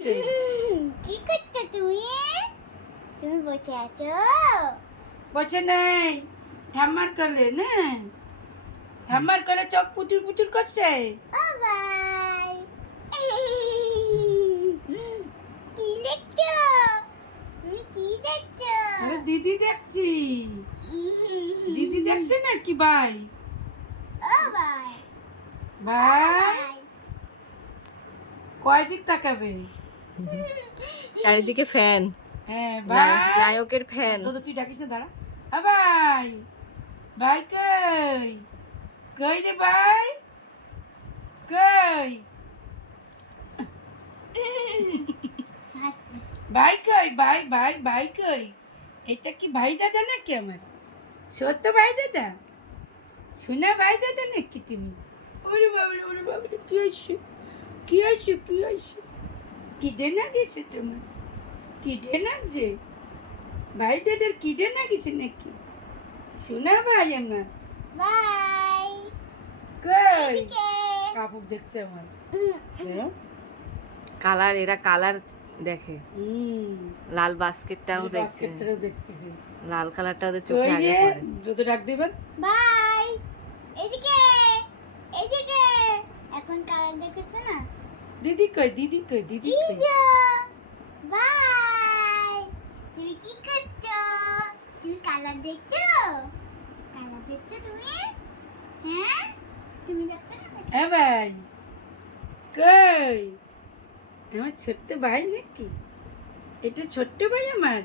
কি করছো তুমি? তুমি বসে আছো? বসে নাই, ঠাম্মার কোলে না, ঠাম্মার কোলে চোখ পুটুর পুটুর করছে। বাবাই কি দেখছো? তুমি কি দেখছো? আরে দিদি দেখছি, দিদি দেখছে না কি ভাই? ও ভাই ভাই কয় দিক তাকাবে? চারিদিকে ফ্যান, হ্যাঁ ভাই, নায়কের ফ্যান। তো তুই ডাকিস না, দাঁড়া। হ্যাঁ ভাই, ভাই কই, কই রে ভাই, কই ভাই, কই ভাই, ভাই ভাই কই? এটা কি ভাই দাদা নাকি আমার? সত্য ভাই দাদা, শোনা ভাই দাদা নাকি তুমি? ওরে বাবরে, ওরে বাবরে, কি হয়েছে, কি হয়েছে, কি হয়েছে? কিডে না গেছে তোমার? কিডে না যে ভাই দাদার কিডে না গেছে নাকি? শোনা ভাই আমার, বাই কই কাপড় দেখছে আমার। কালার, এরা কালার দেখে। হুম, লাল বাস্কেটটাও দেখছে, বাস্কেটটারও দেখতেছি। লাল কালারটা ওদের চোখে কই আগে রে, পড়ে। যত ডাক দিবেন। বাই এদিকে এদিকে এখন কালার দেখেছো না? দিদি কই, দিদি কই, দিদি কই? ইজো বাই তুমি কি করছো? তুমি কালার দেখছো? কালার দেখছো তুমি? হ্যাঁ তুমি দেখো না? হ্যাঁ ভাই, কই আমার ছোট্ট ভাই নাকি? এটা ছোট্ট ভাই আমার।